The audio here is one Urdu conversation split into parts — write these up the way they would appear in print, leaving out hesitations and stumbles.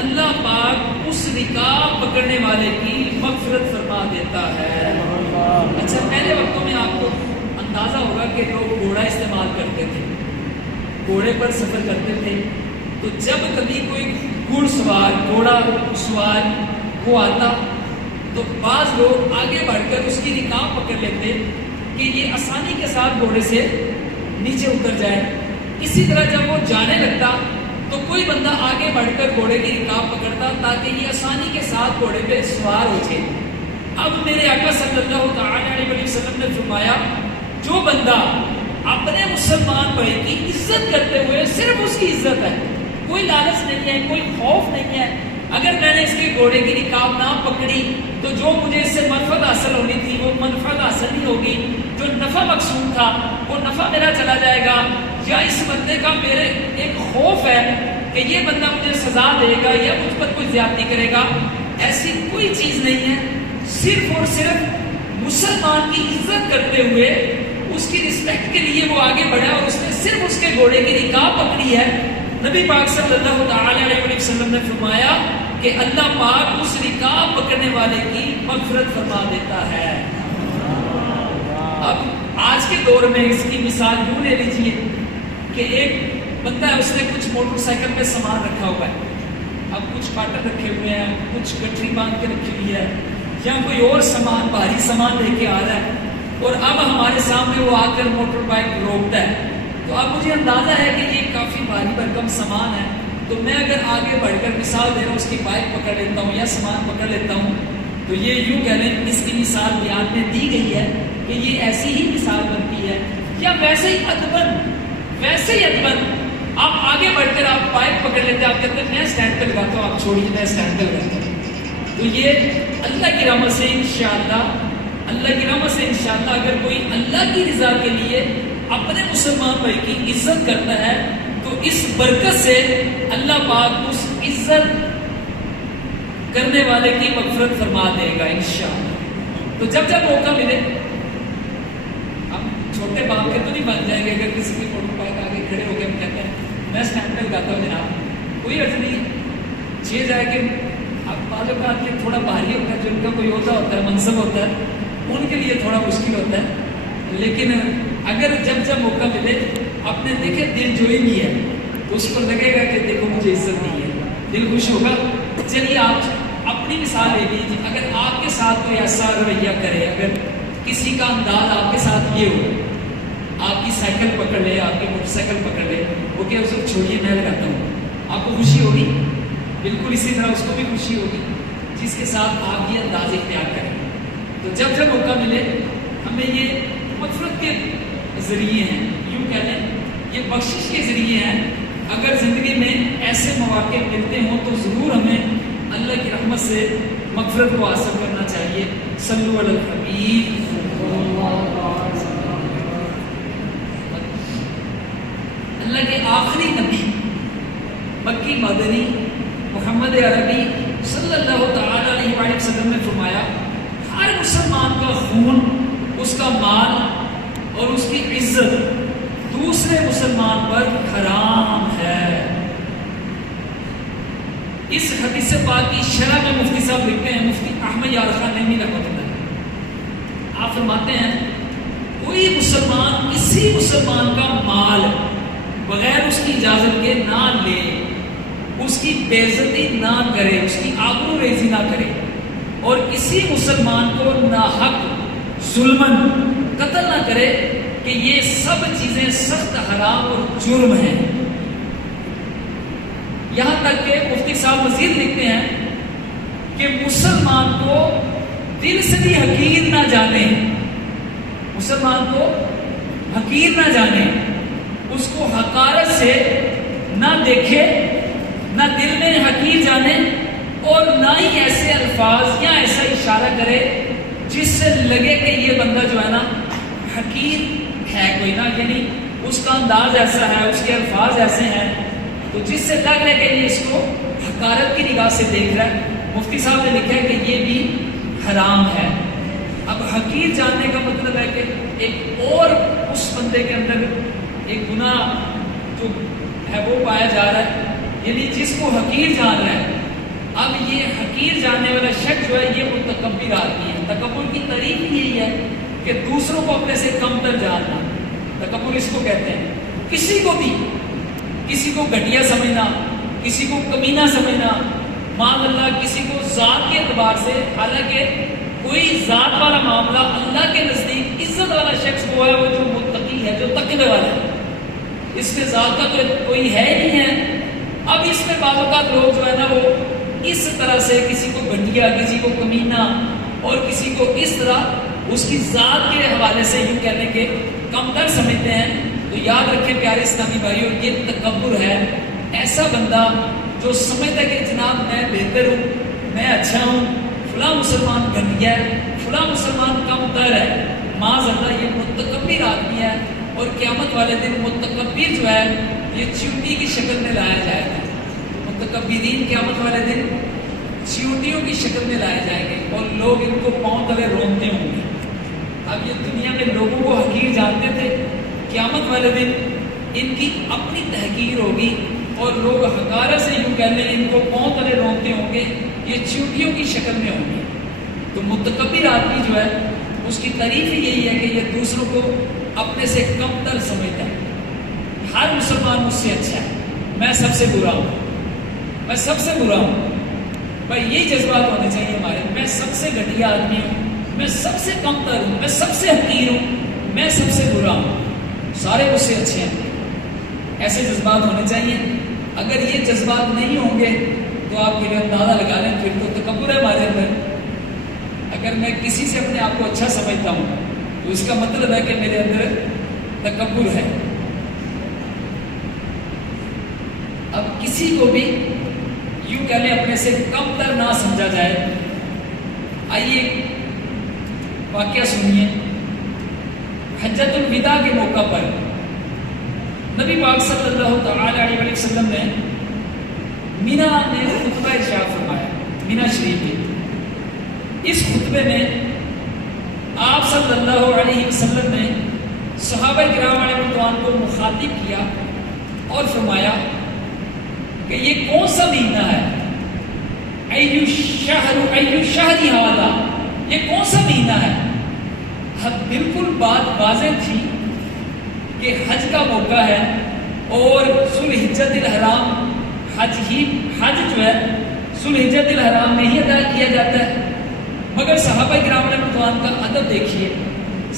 اللہ پاک اس رکاب پکڑنے والے کی مغفرت فرما دیتا ہے۔ اچھا، پہلے وقتوں میں آپ کو اندازہ ہوگا کہ لوگ گھوڑا استعمال کرتے تھے، گھوڑے پر سفر کرتے تھے، تو جب کبھی کوئی گھوڑ سوار گھوڑا سوار وہ آتا تو بعض لوگ آگے بڑھ کر اس کی رکاب پکڑ لیتے کہ یہ آسانی کے ساتھ گھوڑے سے نیچے اتر جائے۔ اسی طرح جب وہ جانے لگتا تو کوئی بندہ آگے بڑھ کر گھوڑے کی رکاب پکڑتا تاکہ یہ آسانی کے ساتھ گھوڑے پہ سوار ہو جائے۔ اب میرے آقا صلی اللہ تعالی علیہ وسلم نے فرمایا جو بندہ اپنے مسلمان بھائی کی عزت کرتے ہوئے، صرف اس کی عزت ہے، کوئی لالچ نہیں ہے، کوئی خوف نہیں ہے، اگر میں نے اس کے گھوڑے کی رکاب نہ پکڑی تو جو مجھے اس سے منفعت حاصل ہونی تھی وہ منفعت حاصل نہیں ہوگی، جو نفع مقصود تھا وہ نفع میرا چلا جائے گا، یا اس بندے کا میرے ایک خوف ہے کہ یہ بندہ مجھے سزا دے گا یا مجھ پر کوئی زیادتی کرے گا، ایسی کوئی چیز نہیں ہے۔ صرف اور صرف مسلمان کی عزت کرتے ہوئے اس کی رسپیکٹ کے لیے وہ آگے بڑھا اور اس نے صرف اس کے گھوڑے کی رکاب پکڑی ہے۔ نبی پاک صلی اللہ تعالی علیہ وسلم نے فرمایا کہ اللہ پاک اس رکاب پکڑنے والے کی مغفرت فرما دیتا ہے۔ اب آج کے دور میں اس کی مثال یوں لے لیجیے کہ ایک بندہ ہے، اس نے کچھ موٹر سائیکل پہ سامان رکھا ہوا ہے، اب کچھ کاٹر رکھے ہوئے ہیں، کچھ گٹھری باندھ کے رکھی ہوئی ہے، یا کوئی اور سامان بھاری سامان لے کے آ رہا ہے، اور اب ہمارے سامنے وہ آ کر موٹر بائک روکتا ہے، تو اب مجھے اندازہ ہے کہ یہ کافی بھاری بھرکم سامان ہے، تو میں اگر آگے بڑھ کر مثال دے رہا ہوں اس کی بائک پکڑ لیتا ہوں یا سامان پکڑ لیتا ہوں، تو یہ یوں کہہ لیں اس کی مثال بیان میں دی گئی ہے کہ یہ ایسی ہی مثال بنتی ہے، یا ویسے ہی ادبن آپ آگے بڑھ کر آپ بائک پکڑ لیتے ہیں، آپ کہتے ہیں میں اسٹینڈ پہ لگاتا ہوں، آپ چھوڑیے میں اسٹینڈ پہ لگاتا ہوں، تو یہ اللہ کی رحمت سے انشاءاللہ اگر کوئی اللہ کی رضا کے لیے اپنے مسلمان بھائی کی عزت کرتا ہے تو اس برکت سے اللہ پاک اس عزت کرنے والے کی مغفرت فرما دے گا انشاءاللہ۔ تو جب موقع ملے، ہم چھوٹے باپ کے تو نہیں بن جائیں گے، اگر کسی کی موٹر بائک آگے کھڑے ہو کے ہم کہتے ہیں میں اسٹینڈ پہ لگاتا ہوں جناب، کوئی عرض نہیں، چیز ہے کہ اب بعض اوقات یہ تھوڑا بھاری ہوتا ہے، جن کا کوئی ہوتا ہے منصب ہوتا ہے ان کے لیے تھوڑا مشکل ہوتا ہے، لیکن اگر جب موقع ملے اپنے دیکھے دل جو ہی نہیں ہے اس کو لگے گا کہ دیکھو مجھے عزت نہیں ہے، دل خوش ہوگا۔ چلیے آپ اپنی مثال لے لیجیے، اگر آپ کے ساتھ کوئی ایسا رویہ کرے، اگر کسی کا انداز آپ کے ساتھ یہ ہو، آپ کی سائیکل پکڑ لے، آپ کی موٹر سائیکل پکڑ لے، وہ کہ اسے چھوڑیے میں لگاتا ہوں، آپ کو خوشی ہوگی؟ بالکل اسی طرح اس کو بھی خوشی ہوگی جس کے ساتھ آپ یہ انداز اختیار کریں۔ تو جب موقع ملے ہمیں یہ مغفرت کے ذریعے ہیں، یوں کہہ لیں یہ بخشش کے ذریعے ہیں، اگر زندگی میں ایسے مواقع ملتے ہوں تو ضرور ہمیں اللہ کی رحمت سے مغفرت کو حاصل کرنا چاہیے۔ صلو علی الحبیب۔ اللہ کے آخری نبی مکی مدنی محمد عربی صلی اللہ تعالی علیہ وآلہ وسلم نے فرمایا ہر مسلمان کا خون، اس کا مال اور اس کی عزت دوسرے مسلمان پر حرام ہے۔ اس حدیث پاک کی شرح میں مفتی صاحب لکھتے ہیں، مفتی احمد یار خان نعیمی رحمۃ اللہ، آپ فرماتے ہیں کوئی مسلمان کسی مسلمان کا مال بغیر اس کی اجازت کے نہ لے، اس کی بے عزتی نہ کرے، اس کی آبرو ریزی نہ کرے، اور کسی مسلمان کو ناحق ظلمن قتل نہ کرے، کہ یہ سب چیزیں سخت حرام اور جرم ہیں۔ یہاں تک کہ مفتی صاحب مزید لکھتے ہیں کہ مسلمان کو دل سے بھی حقیر نہ جانے، مسلمان کو حقیر نہ جانے، اس کو حقارت سے نہ دیکھے، نہ دل میں حقیر جانے، اور نہ ہی ایسے الفاظ یا ایسا اشارہ کرے جس سے لگے کہ یہ بندہ جو ہے نا حقیر ہے کوئی نا، یعنی اس کا انداز ایسا ہے، اس کے الفاظ ایسے ہیں تو جس سے لگ رہے کہ یہ اس کو حقارت کی نگاہ سے دیکھ رہا ہے۔ مفتی صاحب نے لکھا ہے کہ یہ بھی حرام ہے۔ اب حقیر جاننے کا مطلب ہے کہ ایک اور اس بندے کے اندر ایک گناہ جو ہے وہ پایا جا رہا ہے، یعنی جس کو حقیر جان رہا ہے اب یہ حقیر جاننے والا شخص جو ہے یہ متکبر آدمی ہے. تکبر کی تعریف یہی ہے کہ دوسروں کو اپنے سے کم تر جاننا. تکبر اس کو کہتے ہیں. کسی کو بھی کسی کو گھٹیا سمجھنا, کسی کو کمینہ سمجھنا, معاذ اللہ کسی کو ذات کے اعتبار سے, حالانکہ کوئی ذات والا معاملہ اللہ کے نزدیک عزت والا شخص وہ ہے وہ جو متقی ہے, جو تقوی والا ہے. اس کے ذات کا تو کوئی ہے ہی نہیں ہے. اب اس میں بعض اوقات لوگ جو ہے نا وہ اس طرح سے کسی کو گھٹیا, کسی کو کمینہ اور کسی کو اس طرح اس کی ذات کے حوالے سے یوں کہنے کے کم تر سمجھتے ہیں. تو یاد رکھیں پیارے اسلامی بھائیوں, یہ تکبر ہے. ایسا بندہ جو سمجھتا ہے کہ جناب میں بہتر ہوں, میں اچھا ہوں, فلاں مسلمان گھٹیا ہے, فلاں مسلمان کم تر ہے, معاذ اللہ یہ متکبر آدمی ہے. اور قیامت والے دن متکبر جو ہے یہ چیونٹی کی شکل میں لایا جائے گا. متکبرین قیامت والے دن چیونٹیوں کی شکل میں لائے جائیں گے اور لوگ ان کو پاؤں تلے رونتے ہوں گے. اب یہ دنیا میں لوگوں کو حقیر جانتے تھے, قیامت والے دن ان کی اپنی تحقیر ہوگی اور لوگ حقارت سے یوں کہہ لیں ان کو پاؤں تلے رونتے ہوں گے, یہ چیونٹیوں کی شکل میں ہوں گے. تو متکبر آدمی جو ہے اس کی تعریف ہی یہی ہے کہ یہ دوسروں کو اپنے سے کم تر سمجھتا ہے. ہر مسلمان مجھ سے اچھا ہے, میں سب سے برا ہوں, میں سب سے برا ہوں. بھائی یہی جذبات ہونے چاہیے ہمارے. میں سب سے گھٹیا آدمی ہوں, میں سب سے کم تر ہوں, میں سب سے حقیر ہوں, میں سب سے برا ہوں, سارے مجھ سے اچھے ہیں. ایسے جذبات ہونے چاہیے. اگر یہ جذبات نہیں ہوں گے تو آپ کے لیے اندازہ لگا لیں پھر تو تکبر ہے ہمارے اندر. اگر میں کسی سے اپنے آپ کو اچھا سمجھتا ہوں تو اس کا مطلب ہے کہ میرے اندر تکبر ہے. اب کسی کو بھی یوں کہہ لیں اپنے سے کم تر نہ سمجھا جائے. آئیے واقعہ سنیے. حجۃ الوداع کے موقع پر نبی پاک صلی اللہ تعالی علیہ وسلم نے مینا میں خطبہ ارشاد فرمایا, مینا شریف میں. اس خطبے میں آپ صلی اللہ علیہ وسلم نے صحابہ کرام علیہ رضوان کو مخاطب کیا اور فرمایا کہ یہ کون سا مہینہ ہے, ایو شہر حوالہ, یہ کون سا مہینہ ہے. بالکل بات واضح تھی کہ حج کا موقع ہے اور ذوالحجۃ الحرام, حج جو ہے ذوالحجۃ الحرام میں ہی ادا کیا جاتا ہے. مگر صحابہ کرام علیہ رضوان کا ادب دیکھیے.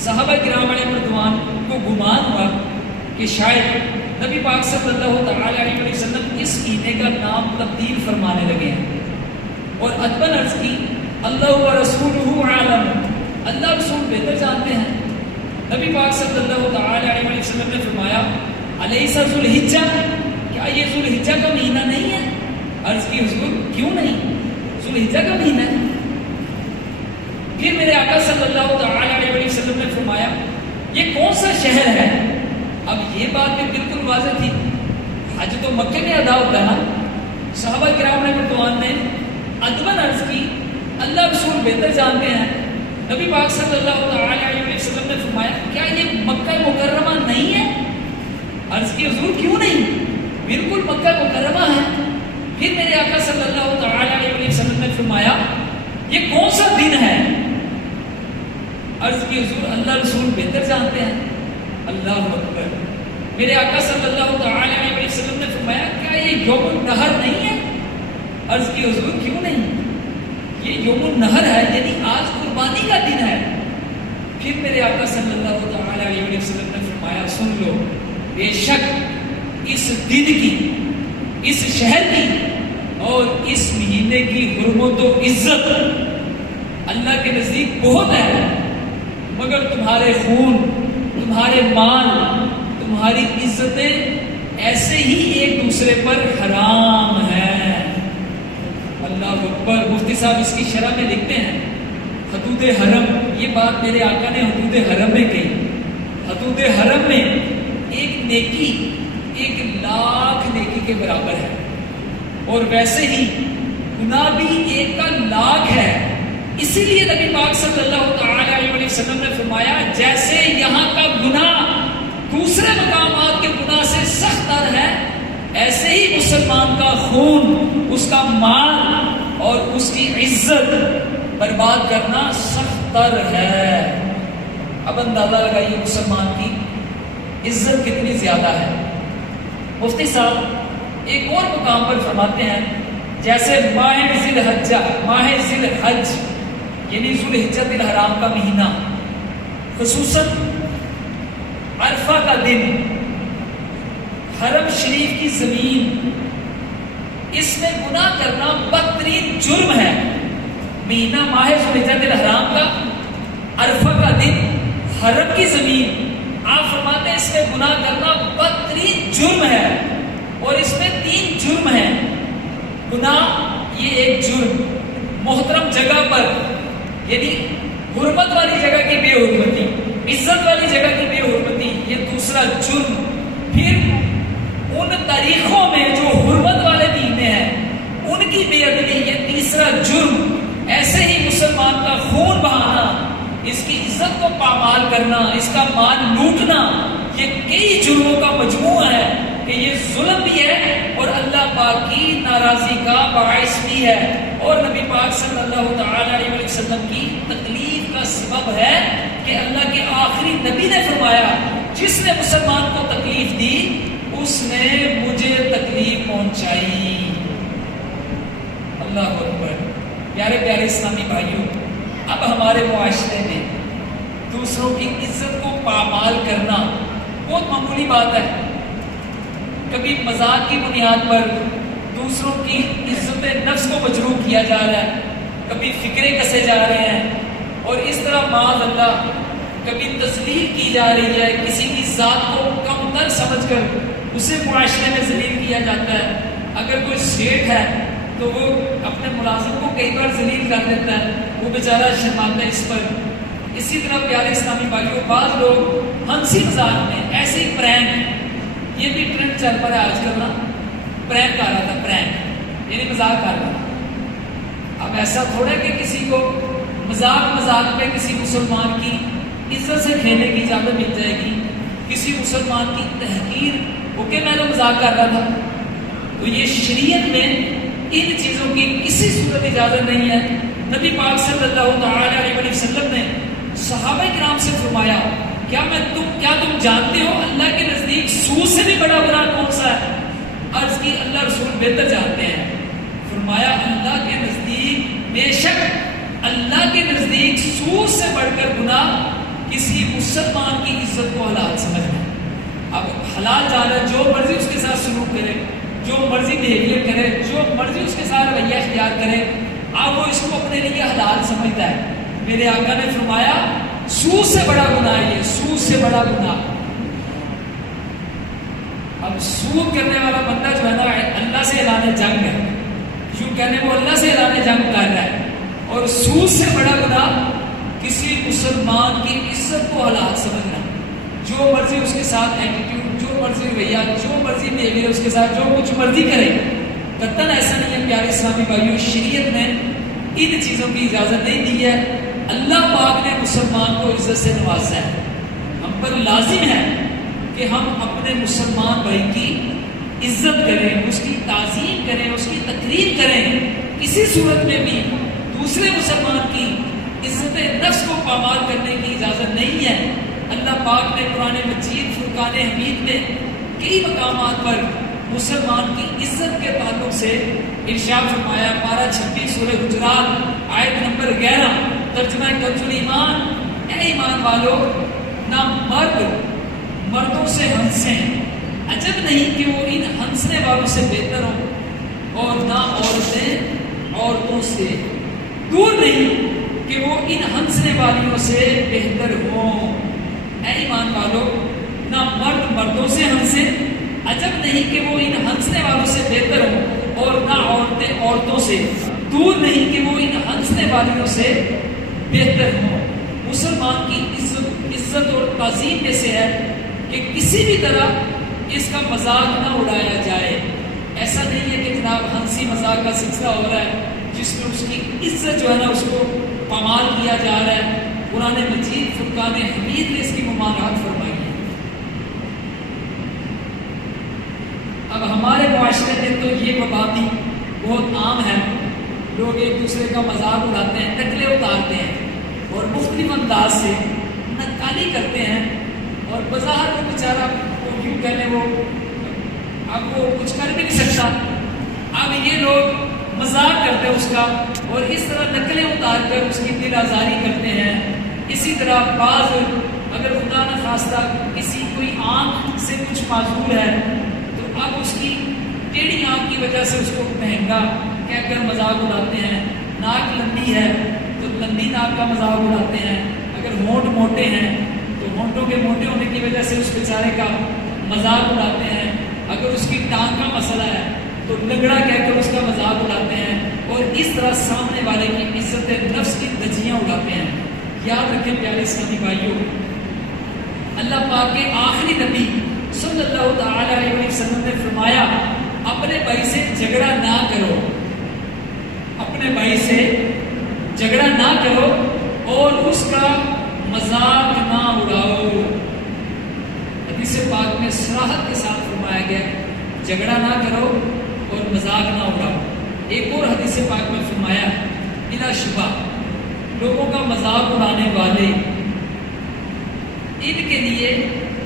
صحابہ کرام علیہ رضوان کو گمان ہوا کہ شاید نبی پاک صلی اللہ تعالی علیہ وسلم اس مہینے کا نام تبدیل فرمانے لگے ہیں اور ادباً عرض کی اللہ و رسولہ عالم, اللہ رسول بہتر جانتے ہیں. نبی پاک صلی اللہ تعالی علیہ وسلم نے فرمایا الیس ذوالحجہ, کیا یہ ذوالحجہ کا مہینہ نہیں ہے. عرض کی حضور کیوں نہیں, ذوالحجہ کا مہینہ ہے. پھر میرے آقا صلی اللہ تعالی علیہ وسلم نے فرمایا یہ کون سا شہر ہے. اب یہ بات بھی بالکل واضح تھی, حج تو مکے میں ادا ہوتا ہے نا. صحابہ کرام رضوان نے ادباً عرض کی اللہ رسول بہتر جانتے ہیں. نبی پاک صلی اللہ تعالی علیہ وسلم نے فرمایا کیا یہ مکہ مکرمہ نہیں ہے. عرض کی حضور کیوں نہیں, بالکل مکہ مکرمہ ہے. پھر میرے آقا صلی اللہ تعالی علیہ وسلم نے فرمایا یہ کون سا دن ہے. عرض کی حضور اللہ رسول بہتر جانتے ہیں. اللہ اکبر. میرے آقا صلی اللہ تعالی علیہ وسلم نے فرمایا کیا یہ یوم النحر نہیں ہے. عرض کی حضور کیوں نہیں, یہ یوم النحر ہے, یعنی آج قربانی کا دن ہے. پھر میرے آقا صلی اللہ تعالی علیہ وسلم نے فرمایا سن لو, بے شک اس دن کی, اس شہر کی اور اس مہینے کی حرمت و عزت اللہ کے نزدیک بہت ہے, مگر تمہارے خون, تمہارے مال, تمہاری عزتیں ایسے ہی ایک دوسرے پر حرام ہیں. اللہ اکبر. مفتی صاحب اس کی شرح میں لکھتے ہیں حدود حرم, یہ بات میرے آقا نے حدود حرم میں کہی. حدود حرم میں ایک نیکی 1,00,000 نیکی کے برابر ہے, اور ویسے ہی گناہ بھی 1 کا 1,00,000 ہے. اسی لیے نبی پاک صلی اللہ تعالی علیہ وسلم نے فرمایا جیسے یہاں کا گناہ دوسرے مقامات کے گناہ سے سخت تر ہے, ایسے ہی مسلمان کا خون, اس کا مال عزت برباد کرنا سخت تر ہے۔ اب اندازہ لگائیے مسلمان کی عزت کتنی زیادہ ہے۔ مفتی صاحب ایک اور مقام پر فرماتے ہیں جیسے ماہ ذی الحج یعنی ذو الحجۃ الحرام کا مہینہ، خصوصاً عرفہ کا دن، حرم شریف کی زمین، اس میں گناہ کرنا بدترین جرم ہے۔ مہینہ ماہ ذو الحجۃ الحرام کا، عرفہ کا دن، حرم کی زمین، آپ فرماتے ہیں اس میں گناہ کرنا بدترین جرم ہے، اور اس میں 3 جرم ہیں۔ گناہ یہ ایک جرم، محترم جگہ پر یعنی حرمت والی جگہ کی بے حرمتی، عزت والی جگہ کی بے حرمتی، یہ دوسرا جرم۔ پھر ان تاریخوں میں جو حرمت والے مہینے ہیں ان کی بے ادبی، یہ تیسرا جرم۔ ایسے ہی مسلمان کا خون بہانا، اس کی عزت کو پامال کرنا، اس کا مال لوٹنا، یہ کئی جرموں کا مجموعہ ہے کہ یہ ظلم بھی ہے اور اللہ پاک کی ناراضی کا باعث بھی ہے، اور نبی پاک صلی اللہ تعالی علیہ وسلم کی تکلیف کا سبب ہے کہ اللہ کے آخری نبی نے فرمایا جس نے مسلمان کو تکلیف دی اس نے مجھے تکلیف پہنچائی۔ اللہ اکبر۔ پیارے پیارے اسلامی بھائیوں، اب ہمارے معاشرے میں دوسروں کی عزت کو پامال کرنا بہت معمولی بات ہے۔ کبھی مذاق کی بنیاد پر دوسروں کی عزت نفس کو مجروح کیا جا رہا ہے، کبھی فکرے کسے جا رہے ہیں، اور اس طرح معاذ اللہ کبھی تذلیل کی جا رہی ہے، کسی کی ذات کو کم تر سمجھ کر اسے معاشرے میں ذلیل کیا جاتا ہے۔ اگر کوئی سیٹ ہے تو وہ اپنے ملازم کو کئی بار ذلیل کر دیتا ہے، وہ بیچارہ شرماتا ہے اس پر۔ اسی طرح پیارے اسلامی بھائیوں، بعض لوگ ہنسی مذاق میں ایسے ہی پرینک، یہ بھی ٹرینڈ چل پڑا ہے آج کل نا، پرینک آ رہا تھا، پرینک یعنی مذاق آ رہا تھا۔ اب ایسا تھوڑا ہے کہ کسی کو مذاق میں کسی مسلمان کی عزت سے کھیلنے کی اجازت مل جائے گی، کسی مسلمان کی تحقیر، اوکے میں تو مذاق کر رہا تھا۔ تو یہ شریعت میں ان چیزوں کی کسی صورت اجازت نہیں ہے۔ نبی پاک صلی اللہ تعالی علیہ وسلم نے صحابہ کرام سے فرمایا کیا تم جانتے ہو اللہ کے نزدیک سود سے بھی بڑا گناہ کون سا ہے؟ عرض کی اللہ رسول بہتر جانتے ہیں۔ فرمایا اللہ کے نزدیک، بے شک اللہ کے نزدیک سود سے بڑھ کر گناہ کسی مسلمان کی عزت کو حلال سمجھنا۔ اب حلال جانا، جو مرضی اس کے ساتھ سلوک کرے، جو مرضی بہیویئر کرے، جو مرضی اس کے ساتھ رویہ اختیار کرے، اب وہ اس کو اپنے لیے حلال سمجھتا ہے۔ میرے آقا نے فرمایا سود سے بڑا گناہ ہے، یہ سود سے بڑا گناہ۔ اب سود کرنے والا بندہ جو ہے نا، اللہ سے اعلان جنگ ہے، یوں کہنے وہ اللہ سے اعلان جنگ کر رہا ہے، اور سود سے بڑا گناہ کسی مسلمان کی عزت کو حلال سمجھنا۔ جو مرضی اس کے ساتھ ایٹیٹیوڈ، جو مرضی رویہ، جو مرضی بہیویئر اس کے ساتھ جو کچھ مرضی کرے، قطعاً ایسا نہیں ہے۔ پیارے اسلامی بھائیوں، شریعت نے ان چیزوں کی اجازت نہیں دی ہے۔ اللہ پاک نے مسلمان کو عزت سے نوازا ہے، ہم پر لازم ہے کہ ہم اپنے مسلمان بھائی کی عزت کریں، اس کی تعظیم کریں، اس کی تقریر کریں۔ کسی صورت میں بھی دوسرے مسلمان کی عزت نفس کو پامال کرنے کی اجازت نہیں ہے۔ اللہ پاک نے قرآن مجید فرقان حمید میں کئی مقامات پر مسلمان کی عزت کے تعلق سے ارشاد فرمایا۔ پارہ 26 سورہ حجرات آیت نمبر 11، ترجمہ کنز الایمان، اے ایمان والو، نہ مردوں سے ہنسیں، عجب نہیں کہ وہ ان ہنسنے والوں سے بہتر ہوں، اور نہ عورتیں عورتوں سے، دور نہیں کہ وہ ان ہنسنے والیوں سے بہتر ہوں۔ اے ایمان والو، نہ مردوں سے ہنسیں، عجب نہیں کہ وہ ان ہنسنے والوں سے بہتر ہوں، اور نہ عورتیں عورتوں سے، دور نہیں کہ وہ ان ہنسنے والیوں سے بہتر ہوں۔ مسلمان کی عزت اور تعظیم میں سے ہے کہ کسی بھی طرح اس کا مذاق نہ اڑایا جائے۔ ایسا نہیں ہے کہ جناب ہنسی مذاق کا سلسلہ ہو رہا ہے جس میں اس کی عزت جو ہے نا اس کو پامال کیا جا رہا ہے۔ قرآن مجید فرقان حمید نے اس کی ممانعت فرمائی ہے۔ اب ہمارے معاشرے میں تو یہ وبا بھی بہت عام ہے لوگ ایک دوسرے کا مذاق اڑاتے ہیں، نقلیں اتارتے ہیں اور مختلف انداز سے نقالی کرتے ہیں، اور بظاہر وہ بیچارہ یوں کہنے وہ اب وہ کچھ کر بھی نہیں سکتا، اب یہ لوگ مذاق کرتے ہیں اس کا اور اس طرح نقلیں اتار کر اس کی دل آزاری کرتے ہیں۔ اسی طرح بعض اگر خدا نہ خواستہ کسی کوئی آنکھ سے کچھ معذور ہے تو اب اس کی ٹیڑھی آنکھ کی وجہ سے اس کو مہنگا کہہ کر مذاق اڑاتے ہیں، ناک لمبی ہے تو لمبی ناک کا مذاق اڑاتے ہیں، اگر ہونٹ موٹے ہیں تو ہونٹوں کے موٹے ہونے کی وجہ سے اس بیچارے کا مذاق اڑاتے ہیں، اگر اس کی ٹانگ کا مسئلہ ہے تو لنگڑا کہہ کر اس کا مذاق اڑاتے ہیں، اور اس طرح سامنے والے کی عزت نفس کی دھجیاں اڑاتے ہیں۔ یاد رکھیں پیارے اسلامی بھائیوں، اللہ پاک کے آخری نبی صلی اللہ تعالی علیہ وسلم نے فرمایا اپنے بھائی سے جھگڑا نہ کرو، اپنے بھائی سے جھگڑا نہ کرو اور اس کا مذاق نہ اڑاؤ۔ حدیث پاک میں صراحت کے ساتھ فرمایا گیا جھگڑا نہ کرو اور مذاق نہ اڑاؤ۔ ایک اور حدیث پاک میں فرمایا بلا شبہ لوگوں کا مذاق اڑانے والے ان کے لیے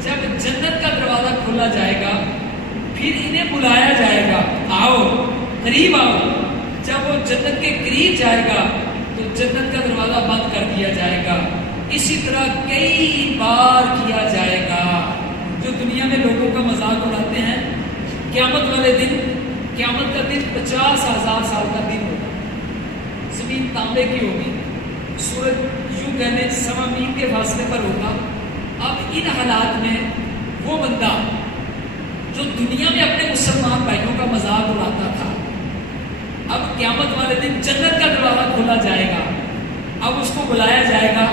جب جنت کا دروازہ کھولا جائے گا پھر انہیں بلایا جائے گا، آؤ قریب آؤ۔ جب وہ جنت کے قریب جائے گا تو جنت کا دروازہ بند کر دیا جائے گا۔ اسی طرح کئی بار کیا جائے گا۔ جو دنیا میں لوگوں کا مذاق اڑاتے ہیں، قیامت والے دن، قیامت کا دن 50,000 سال کا دن ہوگا، زمین تانبے کی ہوگی، سورج یوں کہنے سوا میل کے فاصلے پر ہوگا۔ اب ان حالات میں وہ بندہ جو دنیا میں اپنے مسلمان بھائیوں کا مذاق اڑاتا تھا، اب قیامت والے دن جنت کا دروازہ کھولا جائے گا، اب اس کو بلایا جائے گا۔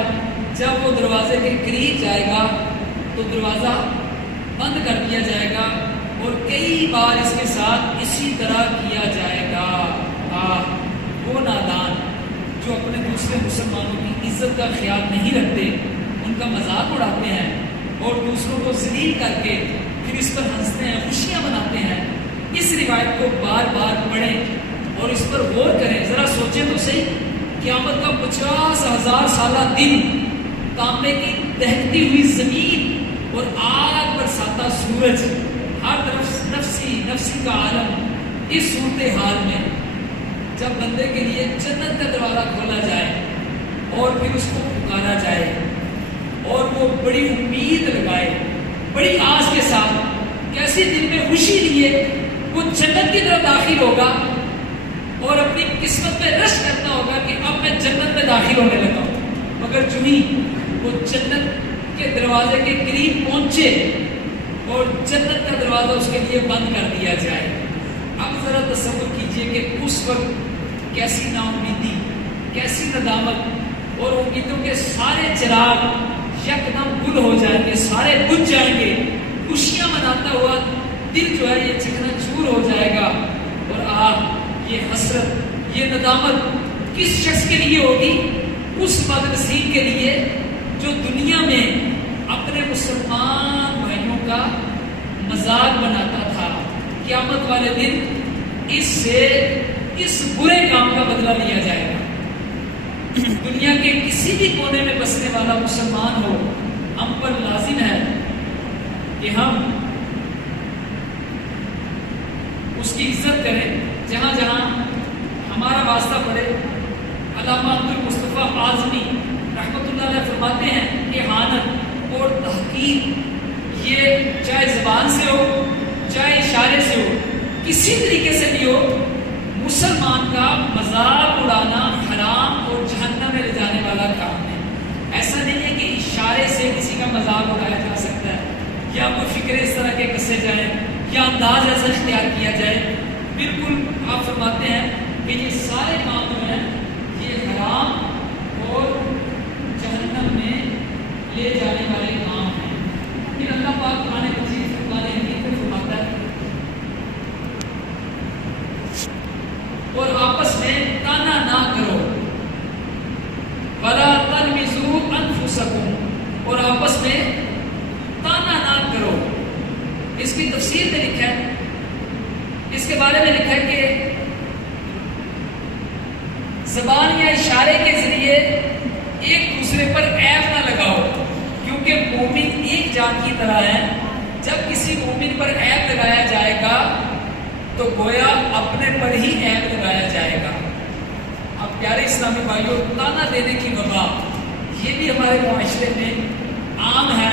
جب وہ دروازے کے قریب جائے گا تو دروازہ بند کر دیا جائے گا اور کئی بار اس کے ساتھ اسی طرح کیا جائے گا۔ وہ نادان جو اپنے دوسرے مسلمانوں کی عزت کا خیال نہیں رکھتے، ان کا مذاق اڑاتے ہیں اور دوسروں کو ذلیل کر کے پھر اس پر ہنستے ہیں، خوشیاں مناتے ہیں، اس روایت کو بار بار پڑھیں اور اس پر غور کریں۔ ذرا سوچیں تو صحیح، قیامت کا 50,000 سالہ دن، تانبے کی دہکتی ہوئی زمین اور آگ برساتا سورج، ہر طرف نفسی نفسی کا عالم، اس صورتحال میں جب بندے کے لیے جنت کا دروازہ کھولا جائے اور پھر اس کو پکارا جائے اور وہ بڑی امید لگائے، بڑی آس کے ساتھ کیسے دل میں خوشی لیے وہ جنت کی طرف داخل ہوگا اور اپنی قسمت میں رش کرتا ہوگا کہ اب میں جنت میں داخل ہونے لگا ہوں، مگر جو ہی وہ جنت کے دروازے کے قریب پہنچے اور جنت کا دروازہ اس کے لیے بند کر دیا جائے، اب ذرا تصور کیجئے کہ اس وقت کیسی نا امیدی، کیسی ندامت، اور امیدوں کے سارے چراغ یکدم گل ہو جائیں گے، سارے بجھ جائیں گے، خوشیاں مناتا ہوا دل جو ہے یہ چکنا چور ہو جائے گا، اور یہ حسرت، یہ ندامت کس شخص کے لیے ہوگی؟ اس بدنصیب کے لیے جو دنیا میں اپنے مسلمان بھائیوں کا مذاق بناتا تھا۔ قیامت والے دن اس سے اس برے کام کا بدلہ لیا جائے گا۔ دنیا کے کسی بھی کونے میں بسنے والا مسلمان ہو، ہم پر لازم ہے کہ ہم اس کی عزت کریں جہاں جہاں ہمارا واسطہ پڑے۔ علامہ عبدالمصطفیٰ اعظمی رحمۃ اللہ علیہ فرماتے ہیں کہ اہانت اور تحقیر یہ چاہے زبان سے ہو چاہے اشارے سے ہو، کسی طریقے سے بھی ہو، مسلمان کا مذاق اڑانا حرام اور جہنم میں لے جانے والا کام ہے۔ ایسا نہیں ہے کہ اشارے سے کسی کا مذاق اڑایا جا سکتا ہے یا کوئی فکرے اس طرح کے کسے جائیں یا انداز ایسا اختیار کیا جائے۔ بالکل آپ فرماتے ہیں کہ یہ سارے کام جو ہیں یہ حرام اور جہنم میں لے جانے والے کام ہیں۔ پھر اللہ پاک قرآن مجید قرآن حکیم میں فرماتا ہے اور آپس میں تانا نہ کرو، وَلَا تَلْمِزُوا أَنفُسَكُمْ، اور آپس میں تانا نہ کرو۔ اس کی تفسیر میں لکھا ہے، اس کے بارے میں لکھا ہے کہ زبان یا اشارے کے ذریعے ایک دوسرے پر عیب نہ لگاؤ، کیونکہ مومن ایک جان کی طرح ہے۔ جب کسی مومن پر عیب لگایا جائے گا تو گویا اپنے پر ہی عیب لگایا جائے گا۔ اب پیارے اسلامی بھائیوں، تانا دینے کی وبا یہ بھی ہمارے معاشرے میں عام ہے۔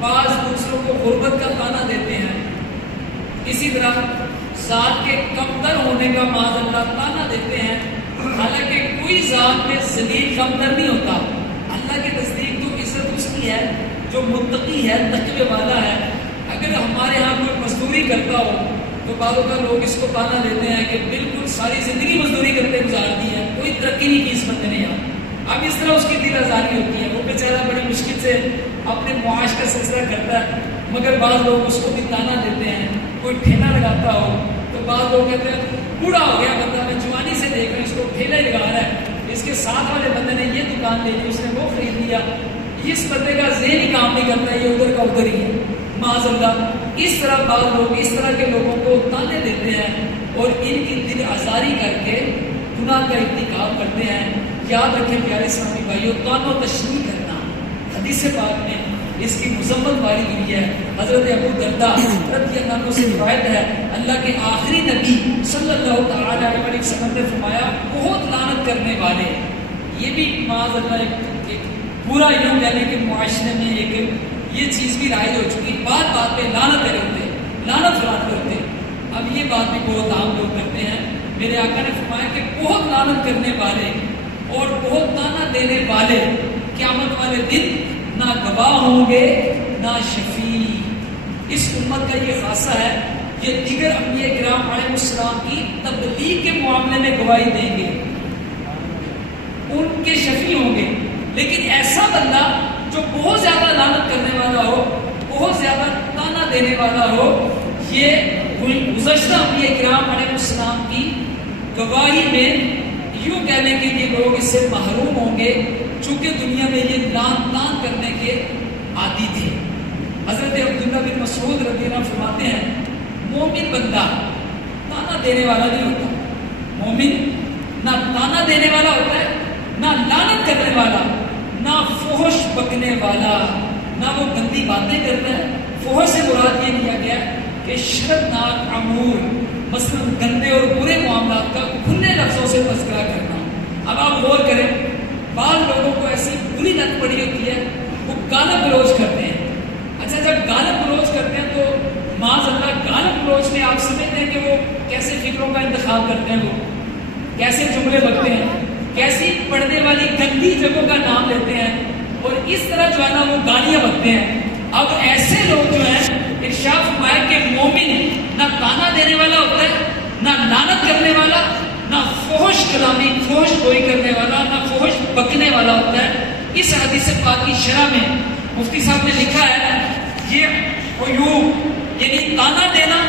بعض دوسروں کو غربت کا تانا دیتے ہیں، اسی طرح ذات کے کمتر ہونے کا معاذ اللہ تانا دیتے ہیں، حالانکہ کوئی ذات میں ذلیل کمتر نہیں ہوتا۔ اللہ کے نزدیک تو عزت اس کی ہے جو متقی ہے، تقوی والا ہے۔ اگر ہمارے ہاں کوئی مزدوری کرتا ہو تو بعضوں کا لوگ اس کو تانا دیتے ہیں کہ بالکل ساری زندگی مزدوری کرتے گزار دی ہے، کوئی ترقی نہیں کی اس بندے نے یہاں۔ اب اس طرح اس کی دل آزاری ہوتی ہے، وہ بیچارہ بڑی مشکل سے اپنے معاش کا سلسلہ کرتا ہے، مگر بعض لوگ اس کو بھی تانا دیتے ہیں۔ کوئی ٹھیلا لگاتا ہو تو بعض لوگ کہتے ہیں بوڑھا ہو گیا بندہ، میں جوانی سے دیکھ رہا ہوں اس کو ٹھیلا ہی لگا رہا ہے، اس کے ساتھ والے بندے نے یہ دکان لے لی، اس نے وہ خرید لیا، اس بندے کا ذہن ہی کام نہیں کرتا، یہ ادھر کا ادھر ہی ہے معاذ اللہ۔ اس طرح بعض لوگ اس طرح کے لوگوں کو تانے دیتے ہیں اور ان کی دل آزاری کر کے گناہ کا ارتکاب کرتے ہیں۔ یاد رکھیں پیارے اسلامی بھائیوں، توان و تشریح کرنا حدیث پاک میں اس کی مذمت والی ہوئی ہے۔ حضرت ابو درداء رضی اللہ عنہ سے روایت ہے، اللہ کے آخری نبی صلی اللہ تعالی علیہ وسلم نے فرمایا بہت لعنت کرنے والے، یہ بھی معاذ اللہ ایک پورا یوں کہنے کے معاشرے میں ایک یہ چیز بھی رائج ہو چکی، بات بات پہ لعنت کرتے، لعنت فلان کرتے۔ اب یہ بات بھی بہت عام لوگ کرتے ہیں۔ میرے آقا نے فرمایا کہ بہت لعنت کرنے والے اور بہت تانا دینے والے قیامت والے دن نہ گواہ ہوں گے نہ شفیع۔ اس امت کا یہ خاصہ ہے، یہ دیگر انبیاء کرام علیہ السلام کی تبلیغ کے معاملے میں گواہی دیں گے، ان کے شفیع ہوں گے، لیکن ایسا بندہ جو بہت زیادہ لعنت کرنے والا ہو، بہت زیادہ تانا دینے والا ہو، یہ گزشتہ انبیاء کرام علیہ السلام کی گواہی میں یوں کہنے کے یہ لوگ اس سے محروم ہوں گے، چونکہ دنیا میں یہ لعن تان کرنے کے عادی تھے۔ حضرت عبداللہ بن مسعود رضی اللہ عنہ فرماتے ہیں مومن بندہ تانا دینے والا نہیں ہوتا، مومن نہ تانا دینے والا ہوتا ہے، نہ لعنت کرنے والا، نہ فحش بکنے والا، نہ وہ گندی باتیں کرتا ہے۔ فحش سے مراد یہ لیا گیا کہ شرمناک امور، مثلا گندے اور برے معاملات کا کھلے لفظوں سے تذکرہ کرنا۔ اب آپ غور کریں، بعض لوگوں کو ایسی بری لت پڑی ہوتی ہے، وہ گالا گلوچ کرتے ہیں۔ اچھا، جب گالا گلوچ کرتے ہیں تو معاذ اللہ گالا گلوچ میں آپ سمجھتے ہیں کہ وہ کیسے فکروں کا انتخاب کرتے ہیں، وہ کیسے جملے بکتے ہیں، کیسی پڑھنے والی گندی جگہوں کا نام لیتے ہیں، اور اس طرح جو ہے نا وہ گالیاں بکتے ہیں۔ اب ایسے لوگ جو ہیں، ارشاد فرمایا کہ مومن نہ تانا دینے والا ہوتا ہے، نہ لعنت کرنے والا، نہ فحش کلامی، فحش گوئی کرنے والا، نہ فحش بکنے والا ہوتا ہے۔ اس حدیث پاک کی شرح میں مفتی صاحب نے لکھا ہے یہ عیوب یعنی تانا دینا،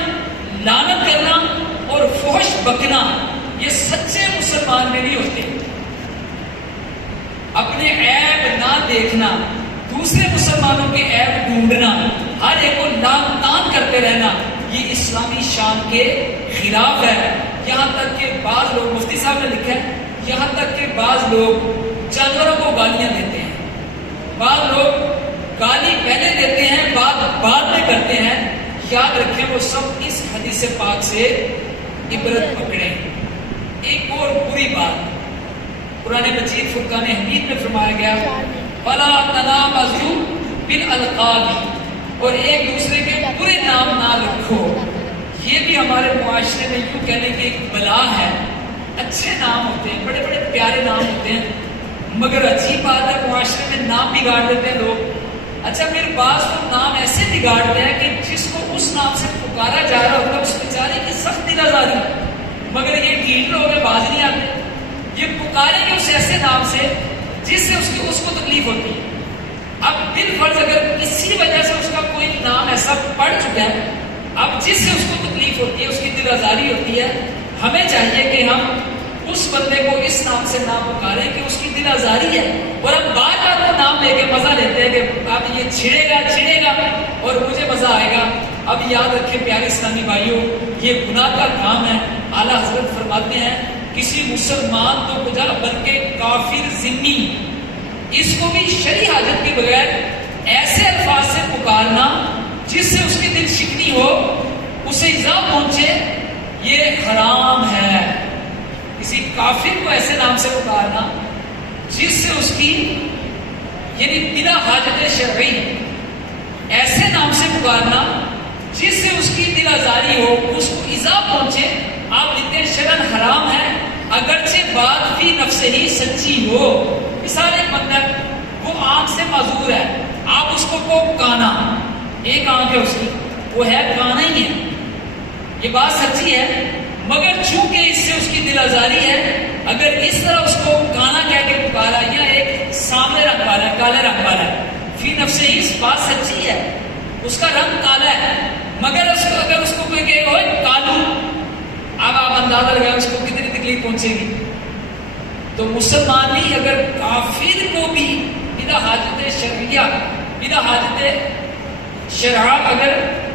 لعنت کرنا اور فحش بکنا یہ سچے مسلمان میں نہیں ہوتے۔ اپنے عیب نہ دیکھنا، دوسرے مسلمانوں کے عیب ڈھونڈنا، ہر ایک کو لعن تان کرتے رہنا، یہ اسلامی شان کے خلاف ہے۔ یہاں تک کہ بعض لوگ، مفتی صاحب نے لکھا ہے، یہاں تک کہ بعض لوگ جانوروں کو گالیاں دیتے ہیں، بعض لوگ گالی پہلے دیتے ہیں بعد میں کرتے ہیں۔ یاد رکھیں وہ سب اس حدیث پاک سے عبرت پکڑیں۔ ایک اور بری بات قرآن مجید فرقان حمید میں فرمایا گیا فَلَا تَنَابَزُوا بِالْأَلْقَابِ، اور ایک دوسرے کے برے نام نہ رکھو۔ یہ بھی ہمارے معاشرے میں یوں کہنے کی ایک بلا ہے۔ اچھے نام ہوتے ہیں، بڑے بڑے پیارے نام ہوتے ہیں، مگر عجیب بات ہے معاشرے میں نام بگاڑ دیتے ہیں لوگ۔ اچھا، میرے پاس تو نام ایسے بگاڑتے ہیں کہ جس کو اس نام سے پکارا جا رہا ہوتا ہے اس بیچارے کی سخت دل آزاری، مگر یہ ڈھیل لوگ ہیں، باز نہیں آتے، یہ پکاریں گے اس ایسے نام سے جس سے اس کو تکلیف ہوتی ہے۔ اب دل فرض اگر کسی وجہ سے اس کا کوئی نام ایسا پڑ چکا ہے، اب جس سے اس کو تکلیف ہوتی ہے، اس کی دل آزاری ہوتی ہے، ہمیں چاہیے کہ ہم اس بندے کو اس نام سے نہ پکاریں کہ اس کی دل آزاری ہے، اور اب بار بار وہ نام لے کے مزہ لیتے ہیں کہ اب یہ چھڑے گا اور مجھے مزہ آئے گا۔ اب یاد رکھیں پیارے اسلامی بھائیوں، یہ گناہ کا کام ہے۔ اعلیٰ حضرت فرماتے ہیں کسی مسلمان تو کجا بلکہ کافر ذمی، اس کو بھی شرعی حاجت کے بغیر ایسے الفاظ سے پکارنا جس سے اس کی دل شکنی ہو، اسے ایذا پہنچے، یہ حرام ہے۔ کسی کافر کو ایسے نام سے پکارنا جس سے اس کی یعنی بلا حاجت شرعی، ایسے نام سے پکارنا جس سے اس کی دل آزاری ہو، اس کو ایذا پہنچے، آپ لکھتے ہیں شرعاً حرام ہے، اگرچہ بات فی نفس ہی سچی ہو۔ مثال ایک بندہ وہ آنکھ سے معذور ہے، آپ اس کو کانا، ایک آنکھ ہے اس کی، وہ ہے کانا ہی ہے، یہ بات سچی ہے، مگر چونکہ اس سے اس کی دل آزاری ہے، اگر اس طرح اس کو کانا کہہ کے پکارا یا ایک سامنے رکھ پا رہا ہے، کالے رکھ پا رہا ہے، فی نفس ہی اس بات سچی ہے، اس کا رنگ کالا ہے، مگر اس کو اگر اس کو کوئی کہے ہوئے کالو، اب آپ اندازہ لگائیں اس کو کتنی تکلیف پہنچے گی۔ تو مسلمان نہیں، اگر کافر کو بھی بلا حاجت شرعیہ، بلا حاجت شرع اگر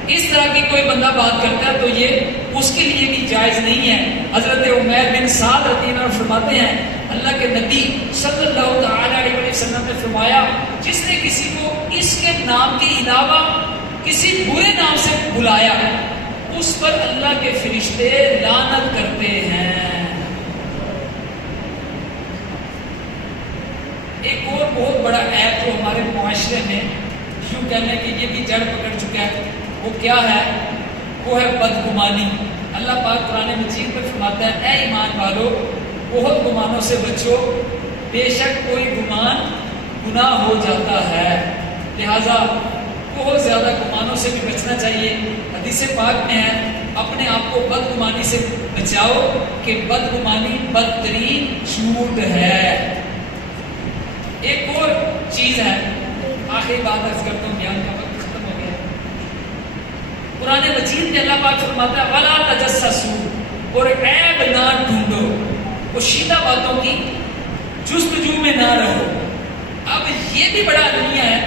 اس طرح کی کوئی بندہ بات کرتا ہے تو یہ اس کے لیے بھی جائز نہیں ہے۔ حضرت عمیر بن سعد رضی اللہ عنہ فرماتے ہیں اللہ کے نبی صلی اللہ تعالی علیہ وسلم نے فرمایا جس نے کسی کو اس کے نام کے علاوہ کسی برے نام سے بلایا اس پر اللہ کے فرشتے لعنت کرتے ہیں۔ ایک اور بہت بڑا عیب جو ہمارے معاشرے میں یوں کہنے کہ یہ بھی جڑ پکڑ چکا ہے، وہ کیا ہے؟ وہ ہے بدگمانی۔ اللہ پاک قرآن مجید میں فرماتا ہے اے ایمان والو بہت گمانوں سے بچو، بے شک کوئی گمان گناہ ہو جاتا ہے، لہذا بہت زیادہ گمانوں سے بھی بچنا چاہیے۔ حدیث پاک میں ہے اپنے آپ کو بدگمانی سے بچاؤ کہ بدگمانی بدترین جھوٹ ہے۔ ایک اور چیز ہے، آخری بات عرض کرتا ہوں، بیان کا وقت ختم ہو گیا۔ قرآن مجید میں اللہ پاک فرماتا ہے وَلَا تَجَسَّسُوا، اور عیب نہ ڈھونڈو، پوشیدہ باتوں کی جستجو میں نہ رہو۔ اب یہ بھی بڑا المیہ ہے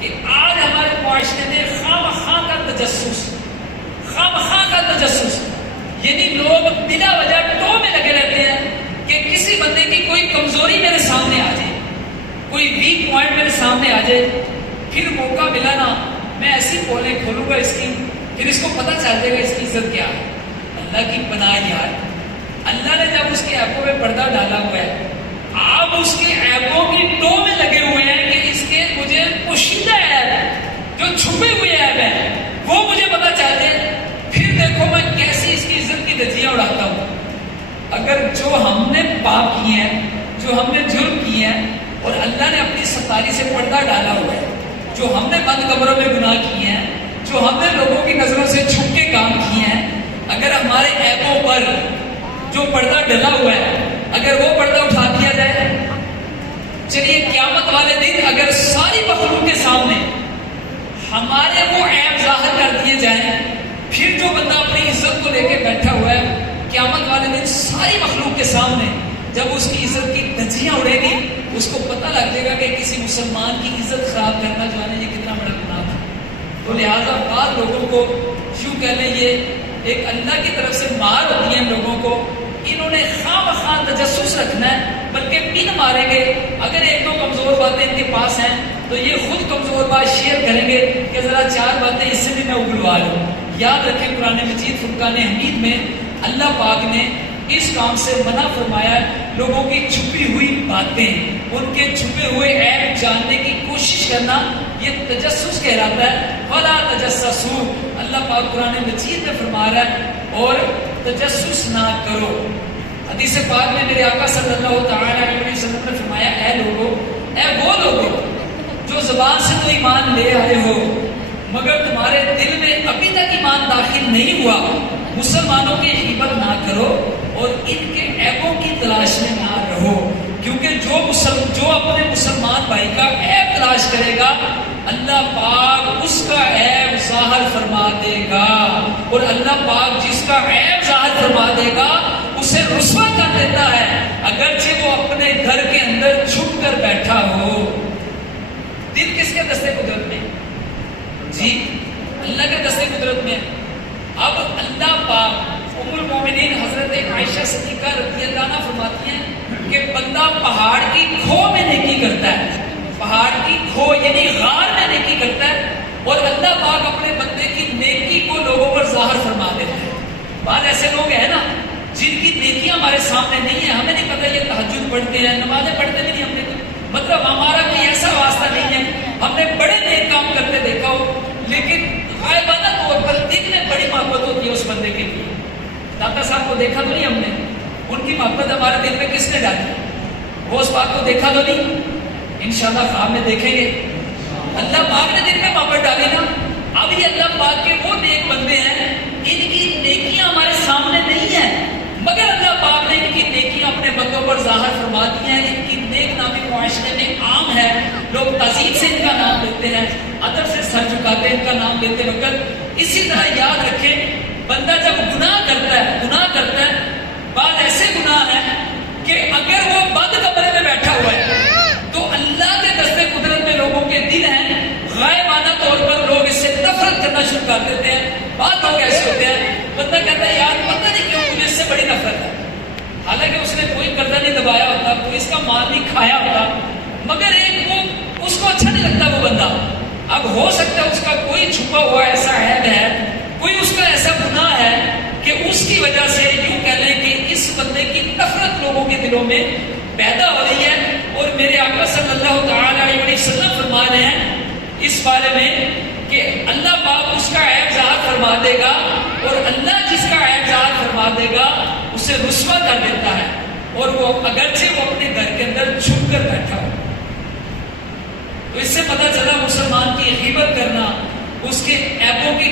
کہ آج ہمارے معاشرے میں خواہ کا تجسس، خواہ کا تجسس، یعنی لوگ بلا وجہ ٹو میں لگے رہتے ہیں کہ کسی بندے کی کوئی کمزوری میرے سامنے آ جائے، کوئی ویک پوائنٹ میرے سامنے آ جائے، پھر موقع ملا نا میں ایسی پولیں کھولوں گا اس کی، پھر اس کو پتہ چل جائے گا اس کی عزت کیا ہے۔ اللہ کی پناہ یار، اللہ نے جب اس کے عیبوں میں پردہ ڈالا ہوا ہے، آپ اس کے عیبوں کی ٹو میں لگے ہوئے ہیں کہ اس کے مجھے پوشیدہ عیب جو چھپے ہوئے عیب ہیں وہ مجھے پتہ چل جائے، پھر دیکھو میں کیسی اس کی عزت کی دھجیاں اڑاتا ہوں۔ اگر جو ہم نے پاپ کیے ہیں، جو ہم نے جرم کیے ہیں اور اللہ نے اپنی ستاری سے پردہ ڈالا ہوا ہے، جو ہم نے بند کمروں میں گناہ کیے ہیں، جو ہم نے لوگوں کی نظروں سے چھپ کے کام کیے ہیں، اگر ہمارے عیبوں پر جو پردہ ڈلا ہوا ہے اگر وہ پردہ اٹھا دیا جائے، چلیے قیامت والے دن اگر ساری مخلوق کے سامنے ہمارے وہ عیب ظاہر کر دیے جائیں، پھر جو بندہ اپنی عزت کو لے کے بیٹھا ہوا ہے قیامت والے دن ساری مخلوق کے سامنے جب اس کی عزت کی دھجیاں اڑے گی اس کو پتہ لگ جائے گا کہ کسی مسلمان کی عزت خراب کرنا جو ہے یہ کتنا بڑا گناہ تھا۔ تو لہٰذا بعض لوگوں کو یوں کہہ لیں یہ ایک اللہ کی طرف سے مار ہوتی ہے لوگوں کو، انہوں نے خواہ تجسس رکھنا ہے بلکہ پن ماریں گے، اگر ایک دو کمزور باتیں ان کے پاس ہیں تو یہ خود کمزور بات شیئر کریں گے کہ ذرا چار باتیں اس سے بھی میں اگلوا لوں۔ یاد رکھیں قرآن مجید فرقان حمید میں اللہ پاک نے اس کام سے منع فرمایا ہے، لوگوں کی چھپی ہوئی باتیں، ان کے چھپے ہوئے عیب جاننے کی کوشش کرنا یہ تجسس کہلاتا ہے۔ وَلَا تَجَسَّسُوا، اللہ پاک قرآن مجید میں فرما رہا ہے اور تجسس نہ کرو۔ حدیث پاک میں میرے آقا صلی اللہ تعالی علیہ وسلم نے فرمایا اے لوگو، اے وہ لوگو جو زبان سے تو ایمان لے آئے ہو مگر تمہارے دل میں ابھی تک ایمان داخل نہیں ہوا، مسلمانوں کی غیبت نہ کرو اور ان کے عیبوں کی تلاش میں نہ رہو، کیونکہ جو اپنے مسلمان بھائی کا عیب تلاش کرے گا اللہ پاک اس کا عیب ظاہر فرما دے گا، اور اللہ پاک جس کا عیب ظاہر فرما دے گا اسے رسوا کر دیتا ہے اگرچہ وہ اپنے گھر کے اندر چھپ کر بیٹھا ہو۔ دل کس کے دستے قدرت میں؟ جی اللہ کے دستے قدرت میں۔ اب اللہ پاک ام المومنین حضرت عائشہ صدیقہ رضی اللہ پہاڑ کی کھو میں نیکی کرتا ہے، پہاڑ کی کھو یعنی غار میں نیکی کرتا ہے، اور اللہ پاک اپنے بندے کی نیکی کو لوگوں پر ظاہر فرما دیتا ہے۔ بعض ایسے لوگ ہیں نا جن کی نیکیاں ہمارے سامنے نہیں ہیں، ہمیں نہیں پتہ یہ تہجد پڑھتے ہیں، نمازیں پڑھتے بھی نہیں، ہم نے مطلب ہمارا کوئی ایسا واسطہ نہیں ہے، ہم نے بڑے نیک کام کرتے دیکھا ہو، لیکن غائبانہ طور پر دل میں بڑی محبت ہوتی ہے اس بندے کے لیے۔ داتا صاحب کو دیکھا تو نہیں ہم نے، ان کی محبت ہمارے دل میں کس نے ڈالی؟ وہ اس بات کو دیکھا تو نہیں، انشاءاللہ خواب میں دیکھیں گے۔ اللہ پاک نے دل میں محبت ڈالی نا، اب یہ اللہ پاک کے وہ نیک بندے ہیں، ان کی نیکیاں ہمارے سامنے نہیں ہیں، مگر اللہ پاک نے ان کی نیکیاں اپنے بندوں پر ظاہر فرما دی ہیں۔ ان کی نیک نامی معاشرے میں عام ہے، لوگ تعظیم سے ان کا نام لیتے ہیں، ادب سے سر جھکاتے ہیں ان کا نام لیتے وقت۔ اسی طرح یاد رکھیں، بندہ جب گناہ کرتا ہے، بعض ایسے گناہ ہیں کہ اگر وہ بند کمرے میں بیٹھا ہوا ہے تو اللہ کے دستے قدرت میں لوگوں کے دل ہیں، غائبانہ طور پر لوگ اس سے نفرت کرنا شروع کر دیتے ہیں۔ بعض لوگ ایسے ہوتے ہیں، بندہ کہتا ہے یار پتہ نہیں کیوں مجھے اس سے بڑی نفرت ہے، حالانکہ اس نے کوئی قرضہ نہیں دبایا ہوتا، کوئی اس کا مال نہیں کھایا ہوتا، مگر ایک وہ اس کو اچھا نہیں لگتا وہ بندہ۔ اب ہو سکتا ہے اس کا کوئی چھپا ہوا ایسا عیب ہے، کوئی اس کا ایسا گناہ ہے کہ اس کی وجہ سے یوں کہہ لیں کہ اس بندے کی نفرت لوگوں کے دلوں میں پیدا ہو رہی ہے۔ اور میرے آقا صلی اللہ تعالی علیہ وسلم فرما رہے ہیں اس بارے میں کہ اللہ پاک اس کا عیب ظاہر فرما دے گا، اور اللہ جس کا عیب ظاہر فرما دے گا اسے رسوا کر دیتا ہے، اور وہ اگرچہ وہ اپنے گھر کے اندر چھپ کر بیٹھا ہو۔ تو اس سے پتہ چلا مسلمان کی غیبت کرنا، اس کے عیبوں کی